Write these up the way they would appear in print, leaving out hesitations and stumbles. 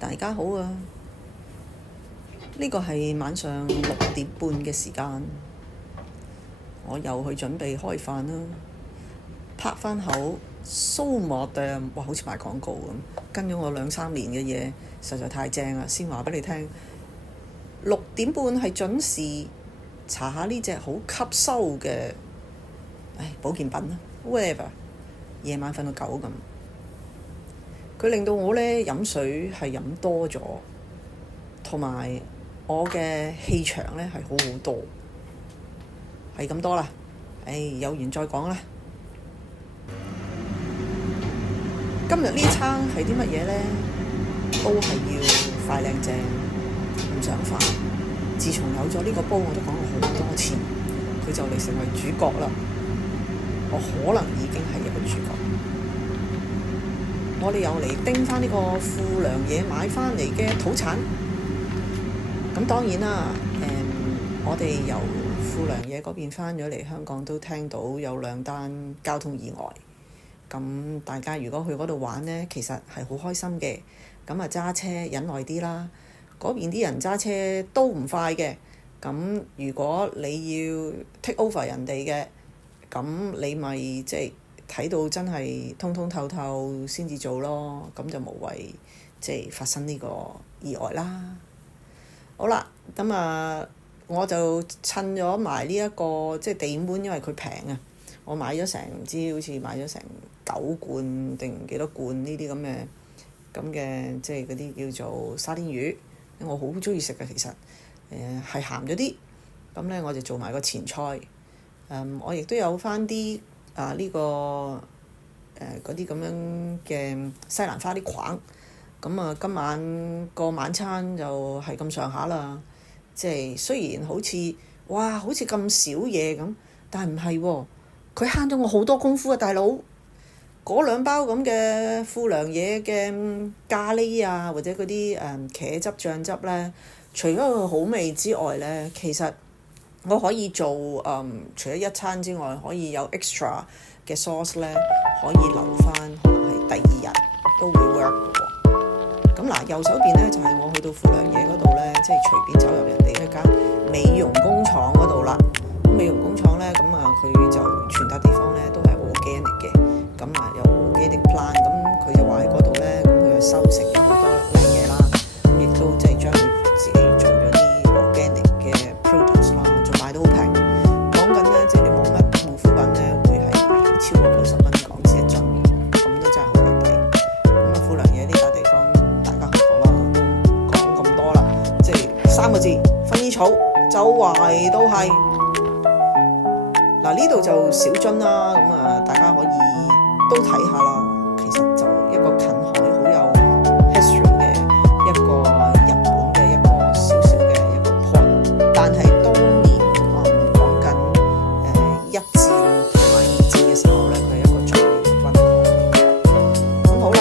大家好啊！呢個係晚上6點半嘅時間，我又去準備開飯啦。拍翻口蘇莫訂，哇！好似賣廣告咁，跟咗我2-3年嘅嘢，實在太正啦！先話俾你聽，6點半係準時搽下呢隻好吸收嘅保健品啦 ，whatever。夜晚瞓到狗咁。佢令到我咧飲水係飲多咗，同埋我嘅氣場咧係好好多，係咁多啦。有緣再講啦。今日呢餐係啲乜嘢咧？都係要快靚正，唔想煩。自從有咗呢個煲，我都講過好多次，佢就嚟成為主角啦。我可能已經係一個主角。我哋又嚟叮翻呢個富良野買翻嚟嘅土產。咁當然啦，我哋由富良野嗰邊翻咗嚟香港，都聽到有2單交通意外。咁大家如果去嗰度玩呢，其實係好開心嘅。咁啊揸車忍耐啲啦。嗰邊啲人揸車都唔快嘅。咁如果你要 take over 人哋嘅，咁你咪即係睇到真係通通透透先至做咯，咁就無謂即係發生呢個意外啦。好啦，咁我就趁咗埋呢一個即係地捫，因為佢平啊，我買咗成唔知好似買咗成9罐定幾多罐呢啲咁嘅即係嗰啲叫做沙甸魚，我好中意食嘅其實，係鹹咗啲，咁咧我就做埋個前菜。我亦都有翻啲呢個嗰啲咁樣嘅西蘭花啲框，咁今晚個晚餐就係咁上下啦。即係雖然好似咁少嘢咁，但係唔係喎，佢慳咗我好多功夫啊，大佬！嗰2包咁嘅富良野嘅咖喱啊，或者嗰啲茄汁醬汁咧，除咗佢好味之外咧，其實我可以做除咗一餐之外，可以有 extra 嘅 sauce 咧，可以留翻，可能係第2日都會 work 嘅喎。咁嗱，右手邊咧就係我去到富良野嗰度咧，即係隨便走入人哋一間美容工廠嗰度啦。咁美容工廠咧，咁佢就全笪地方咧都係 organic 嘅，咁有 organic plant，咁佢就話喺嗰度咧，咁佢就收成咗好多靚嘢啦。咁亦都即係將佢自己做咗啲 organic 嘅 produce 啦，仲賣到好平。講緊咧，即係你冇乜護膚品咧，會係超過90蚊港紙一樽，咁都真係好抵。咁富良野呢笪地方，大家去過啦，都講咁多啦，即係3個字：薰衣草，周圍都係。嗱，呢度就小樽啦，咁大家可以都睇下啦。其實就一個近海好有 history 嘅一個日本嘅一個小小嘅一個 port， 但係當年講緊一戰同埋2戰嘅時候咧，佢係一個重要嘅軍港。咁好啦，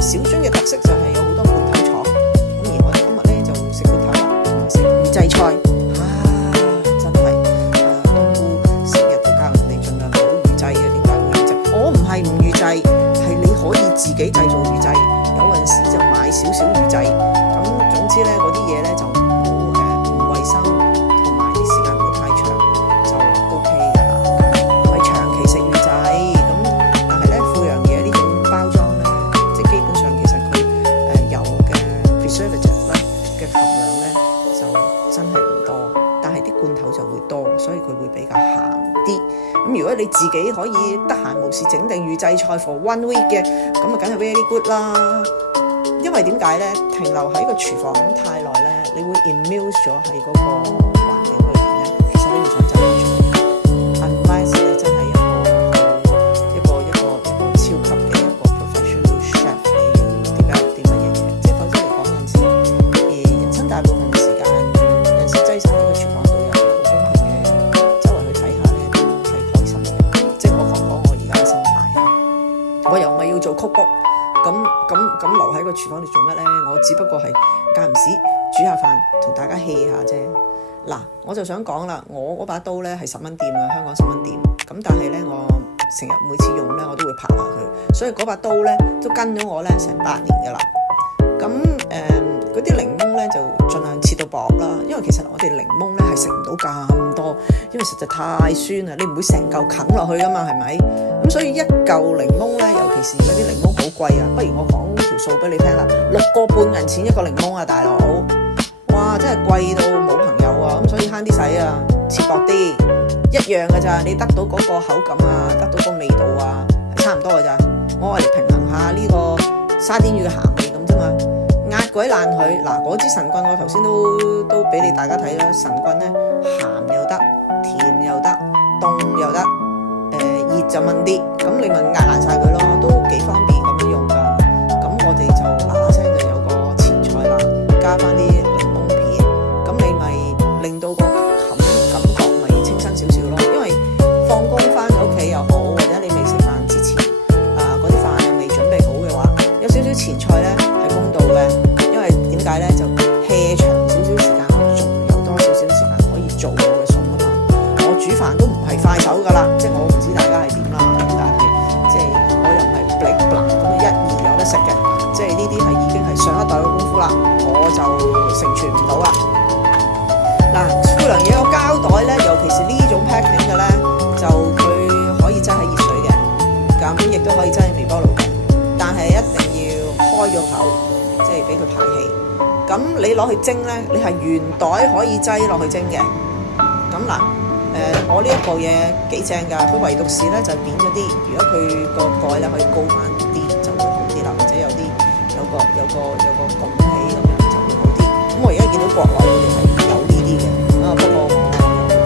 小樽嘅特色就係有好多罐頭廠，咁而我哋今日咧就食罐頭啦，同埋食預製菜。真係東姑成日都教人哋盡量唔好預製嘅，點解會預製？我唔係唔預製，係你可以自己製造預製，有陣時就買少少預製。咁總之咧，嗰啲嘢咧就唔好唔衞生，同埋啲時間唔好太長，就 OK 㗎啦。唔係長期食預製咁，但係咧富良野呢種包裝咧，即係基本上其實佢有嘅 preservative 咧嘅含量咧就真係唔多，但係啲罐頭就會多，所以佢會比較鹹啲。咁如果你自己可以得閒無事整定預製菜 for 1 week 嘅，咁啊梗係 very good 啦。因為點解咧？停留喺個廚房太耐咧，你會 immune 咗喺嗰個環境裏邊咧，其實你唔想走翻出嚟。Unless 你真係一個超級嘅一個 professional chef， 你要 develop 啲乜嘢嘢？即係否則嚟講有陣時，人生大部分嘅時間，有陣時擠晒喺個廚房度又好公平嘅，周圍去睇下咧都係開心嘅。即係我講我而家嘅心態啊，我又唔係要做曲卜。咁留喺個廚房度做乜咧？我只不過係間唔時煮下飯，同大家 hea 下啫。嗱，我就想講啦，我嗰把刀咧係10蚊店啊，香港10蚊店。咁但係咧，我成日每次用咧，我都會拍下佢，所以嗰把刀咧都跟咗我咧成8年噶啦。咁嗰啲檸檬咧就盡量切到薄啦，因為其實我哋檸檬咧係食唔到咁多，因為實在太酸啦，你唔會成嚿啃落去噶嘛，係咪？咁所以一嚿檸檬咧，尤其是嗰啲檸檬好貴啊，不如我講條數俾你聽啦，6個半銀錢一個檸檬啊，大佬，哇，真係貴到冇朋友啊！咁所以慳啲使啊，切薄啲，一樣㗎咋，你得到嗰個口感啊，得到個味道啊，係差唔多㗎咋。我係嚟平衡下呢個沙甸魚嘅鹹味咁啫嘛，壓鬼爛佢。嗱，嗰支神棍我頭先都俾你大家睇啦，神棍咧鹹又得，甜又得，凍又得，熱就燜啲，咁你咪壓爛晒佢咯，都幾方便咁樣用㗎。咁我哋就嗱聲就有個前菜啦，加翻啲檸檬片，咁你咪令到個感覺咪清新少少咯。因為放工翻到屋企又好，或者你未食飯之前嗰啲飯又未準備好嘅話，有少少前菜咧係公道嘅。因為點解咧？就 hea 長少少時間，我仲有多少少時間可以做我嘅餸啊嘛。我煮飯都唔係快手噶啦，即係我唔知大家係點啦，但係即係我又唔係 bling bling 咁一二有得食嘅，即係呢啲係已經係上一代嘅功夫啦，我就承傳唔到啦。嗱，富良野個膠袋咧，尤其是呢種 packing 嘅咧，就佢可以擠喺熱水嘅，咁亦都可以擠喺微波爐嘅，但係一定要開咗口，即係俾佢排氣。咁你攞去蒸咧，你係原袋可以擠落去蒸嘅。咁嗱，我呢一個嘢幾正㗎，佢唯獨是咧就扁咗啲，如果佢個蓋咧可以高翻啲就會好啲啦，或者有個拱起咁樣就會好啲。咁我而家見到國內佢哋係有呢啲嘅，不過我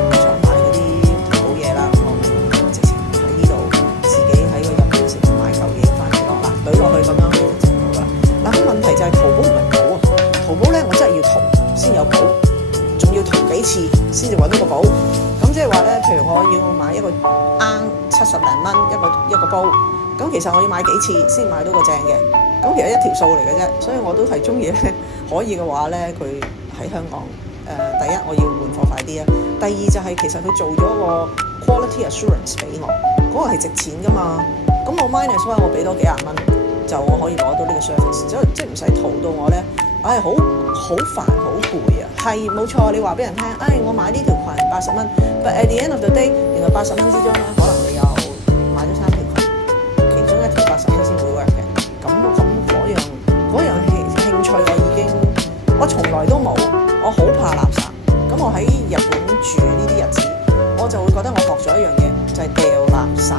又想買嗰啲好嘢啦，我直情喺呢度自己喺個日本城市買嚿嘢翻嚟落啦，懟落去咁樣就整到啦。嗱，個問題就係淘寶唔係寶啊，淘寶咧我真係要淘先有寶，仲要淘幾次先至揾到個寶。咁即係話咧，譬如我要買一個罌70零蚊一個煲，咁其實我要買幾次先買到個正嘅。咁其實一條數嚟嘅啫，所以我都係中意咧，可以嘅話咧，佢喺香港第一我要換貨快啲啊，第二就係其實佢做咗個 quality assurance 俾我，嗰個係值錢噶嘛。咁我 minus 翻我俾多幾廿蚊，就我可以攞到呢個 service，即係唔使淘到我咧，好煩好攰啊。係冇錯，你話俾人聽，我買呢條裙80蚊 ，but at the end of the day，原來80蚊之中咧，可能你又買咗3條裙，其中一條80蚊先會 work 嘅。咁嗰樣興趣我從來都冇，我好怕垃圾。咁我喺日本住呢啲日子，我就會覺得我學咗一樣嘢，就係掉垃圾。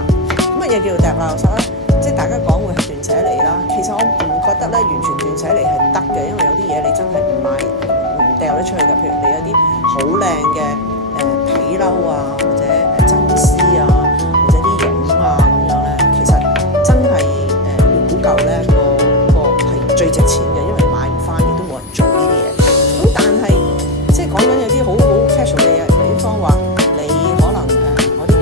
乜嘢叫做掉垃圾咧？即係大家講會係斷捨離啦。其實我唔覺得咧，完全斷捨離係得嘅，因為有啲嘢你真係唔買唔掉得出去嘅。譬如你有啲好靚嘅皮褸啊，或者真絲啊，或者啲絨啊咁樣咧，其實真係古舊咧個係最值錢嘅，因為買唔翻亦都冇人做呢啲嘢。咁但係即係講緊有啲好 casual 嘅嘢，比方話你可能嗰啲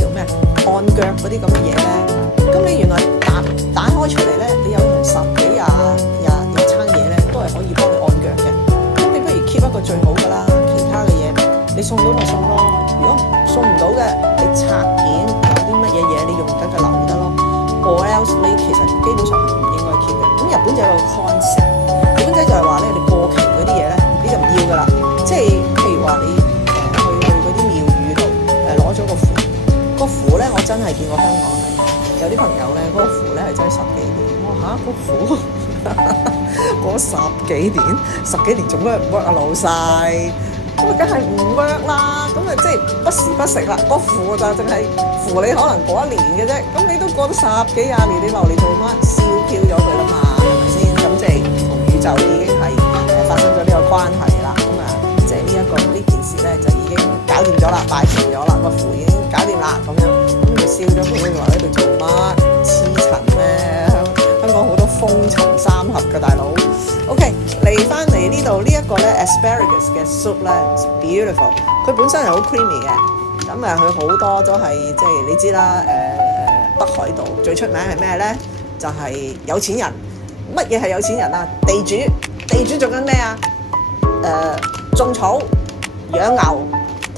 叫咩按腳嗰啲咁嘅嘢咧，咁你原來打開出嚟咧，你有成10幾廿餐嘢咧，都係可以幫你按腳嘅。咁你不如 keep 一個最好噶啦，其他嘅嘢你送到咪送咯，如果送唔到嘅，你拆件有啲乜嘢嘢你用得嘅留得咯。or else 你其實基本上係唔應該 keep 嘅。咁日本就有個 concept， 日本仔就係話咧，你過期嗰啲嘢咧，你就唔要噶啦。即係譬如話你去嗰啲廟宇度攞咗個符，個符咧我真係見過香港係有啲朋友咧，嗰個符咧係真係10幾年。我話個符嗰10幾年做咩唔 work 啊老細？咁梗係唔 work 啦，咁即係不時不食啦。個符就淨係符你可能過1年嘅啫，咁你都過咗10幾廿年，你留嚟做乜？燒飄咗佢啦嘛，係咪先？咁即係同宇宙已經係發生咗呢個關係啦。咁即係呢件事咧就已經搞掂咗啦，擺平咗啦，個符已經搞掂啦，咁樣咁就燒咗佢，你話喺度做乜？黐塵咩？香港好多風塵3合嘅大佬。OK， 嚟翻嚟呢度呢一個咧 asparagus 嘅 soup 咧 beautiful， 佢本身係好 creamy 嘅，咁佢好多都係即係你知啦，北海道最出名係咩咧？就係有錢人。乜嘢係有錢人啊？地主做緊咩啊？種草、養牛、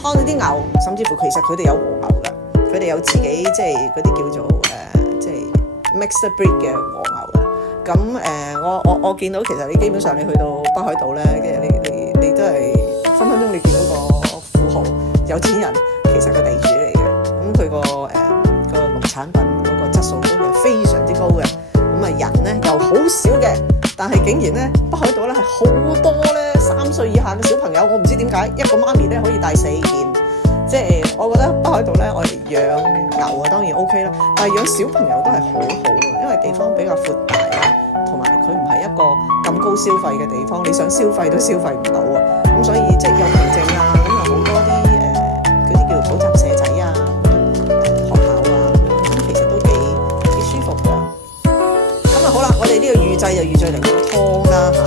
劏咗啲牛，甚至乎其實佢哋有和牛嘅，佢哋有自己即係嗰啲叫做即係 mixed breed 嘅和牛嘅。我見到其實你基本上你去到北海道咧，跟住你都係分分鐘你見到個富豪有錢人，其實個地主嚟嘅。咁佢個農產品嗰個質素都係非常之高嘅。咁啊人咧又好少嘅，但係竟然咧北海道咧係好多咧3歲以下嘅小朋友，我唔知點解一個媽咪咧可以帶4件。即係我覺得北海道咧，我哋養牛啊當然 OK 啦，但係養小朋友都係好好嘅，因為地方比較闊大啦，同埋佢唔係一個咁高消費嘅地方，你想消費都消費唔到啊。咁所以即係有平靜啊，咁啊好多啲嗰啲叫補習社仔啊，學校啊，咁其實都幾舒服㗎。咁啊好啦，我哋呢個預製就預製嚟個湯啦嚇。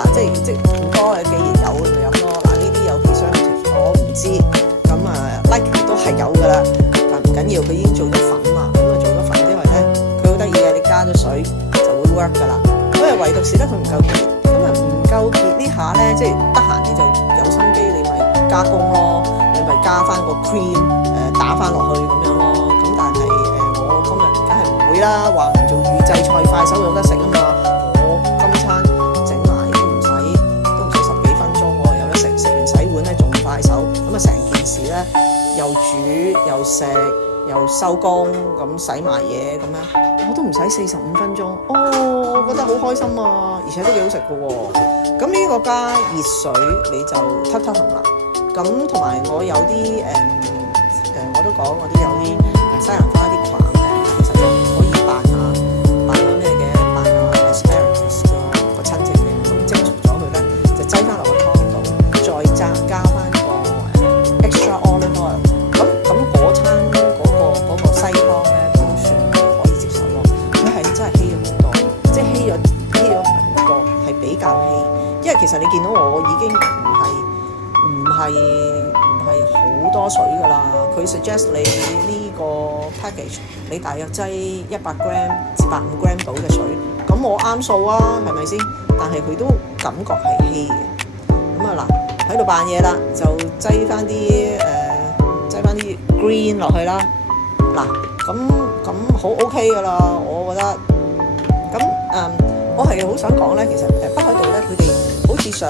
嗱，即係唔多嘅，既然有就飲咯。嗱，呢啲有 preservative，我唔知。like 都係有㗎啦，但唔緊要，佢已經做咗粉嘛。咁啊做咗粉之後咧，佢好得意嘅，你加咗水就會 work 㗎啦。因為唯獨是咧佢唔夠結，咁啊唔夠結呢下咧，即係得閒你就有心機，你咪加工咯，你咪加翻個 cream 打翻落去咁樣咯。咁但係我今日梗係唔會啦，話唔做預製菜快手有得食啊嘛。我今餐整埋都唔使10幾分鐘喎，有得食，食完洗碗咧仲快手，咁啊成件事咧又煮又食又收工，咁洗埋嘢咁樣，我都唔使45分鐘。我覺得好開心啊，而且都幾好食嘅喎。咁呢個加熱水你就吞吞含啦。咁同埋我有啲我都講我啲有啲西蘭花啲框咧，其實就可以扮下咩嘅，扮下 asparagus 個親戚嘅，咁蒸熟咗佢咧就擠翻落個湯度，再加翻個extra olive oil。咁嗰餐嗰個西湯咧都算可以接受咯。佢係真係稀咗好多，即係稀咗好多，係比較稀。因為其實你見到我已經唔係好多水㗎啦。佢 suggest 你呢個 package 你大約擠100 gram 至150 gram 到嘅水，咁我啱數啊，係咪先？但係佢都感覺係稀嘅。咁啊嗱，喺度扮嘢啦，就擠翻啲 green 落去啦。嗱，咁好 OK 㗎啦，我覺得。咁我係好想講咧，其實北海道咧，佢哋好似想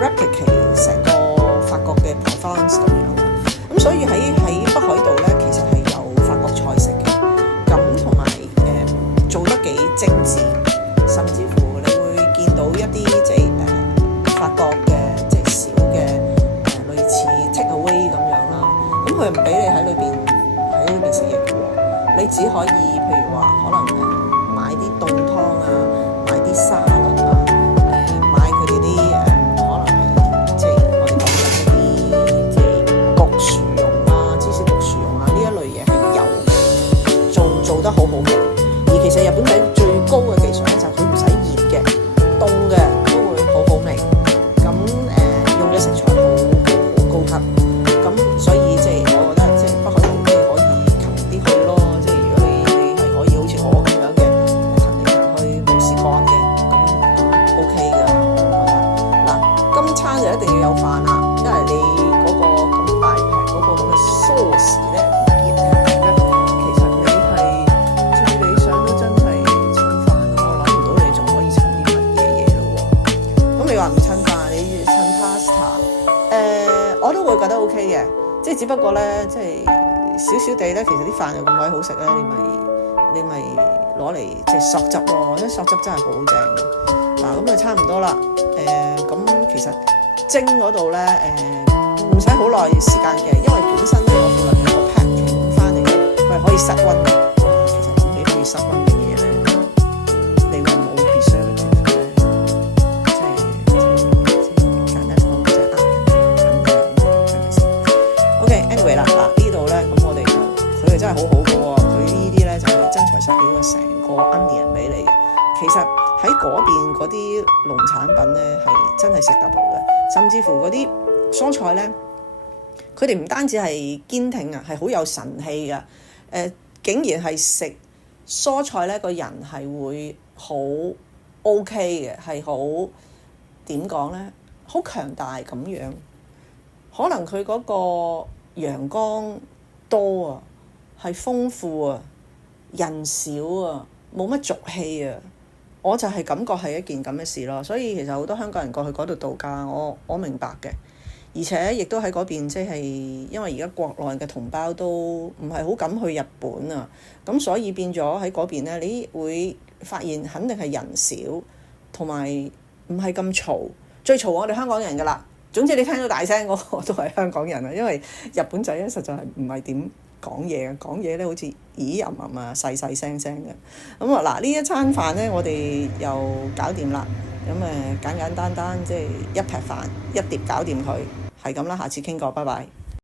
replicate 成個法國嘅 Provence 咁樣。咁所以喺北海道咧，其實係有法國菜式嘅。咁同埋做得幾精緻，甚至乎你會見到一啲即係法國嘅即係小嘅類似 take away 咁樣啦。咁佢唔俾你喺裏邊食嘢嘅喎，你只可以譬如話可能買啲凍湯啊，買啲沙律啊，買佢哋啲可能係即係我哋講緊啲即係焗薯蓉啊、芝士焗薯蓉啊呢一類嘢係有嘅，做得好好味。而其實日本仔最高嘅技術咧就係佢唔使熱嘅，凍嘅都會好好味。咁用嘅食材好高級。咁所以即係我覺得即係北海道即係可以勤啲去咯。即係如果你係可以好似我咁樣嘅勤嚟勤去冇事幹嘅，咁 OK 㗎。我覺得嗱，今餐就一定要有飯啦，因為你嗰個咁大瓶嗰個咁嘅 sauce 咧唔熱嘅，其實你係最理想都真係餐飯咯。我諗唔到你仲可以襯啲乜嘢咯喎。咁你話唔襯飯，你襯 pasta，我都會覺得 OK 嘅。即係只不過咧，即係少少地咧，其實啲飯又咁鬼好食咧，你咪攞嚟即係索汁咯，因為索汁真係好正嘅。嗱，咁就差唔多啦。咁其實蒸嗰度咧，唔使好耐時間嘅，因為本身呢個富良野個 packing 翻嚟咧，佢係可以室溫嘅。其實自己可以室溫嘅嘢咧，你話冇 preservative 咧，即係簡單講即係係咪先 ？OK，anyway 啦，嗱呢度咧，咁我哋佢哋真係好好嘅喎，佢呢啲咧就係真材實料嘅成個 onion 俾你嘅。其實喺嗰邊嗰啲農產品咧係真係食得到嘅，甚至乎嗰啲蔬菜咧，佢哋唔單止係堅挺啊，係好有神氣嘅。竟然係食蔬菜咧，個人係會好 OK 嘅，係好點講咧，好強大咁樣。可能佢嗰個陽光多啊，係豐富啊，人少啊，冇乜俗氣啊。我就係感覺係一件咁嘅事咯。所以其實好多香港人過去嗰度度假，我明白嘅。而且亦都喺嗰邊，即係因為而家國內嘅同胞都唔係好敢去日本啊，咁所以變咗喺嗰邊咧，你會發現肯定係人少，同埋唔係咁嘈。最嘈我哋香港人㗎啦。總之你聽到大聲嗰個都係香港人啊，因為日本仔咧實在係唔係點講嘢嘅，講嘢咧好似咦吟吟啊，細細聲聲嘅。咁啊嗱，呢一餐飯咧我哋又搞掂啦。咁簡簡單單即係一劈飯一碟搞掂佢，係咁啦。下次傾過，拜拜。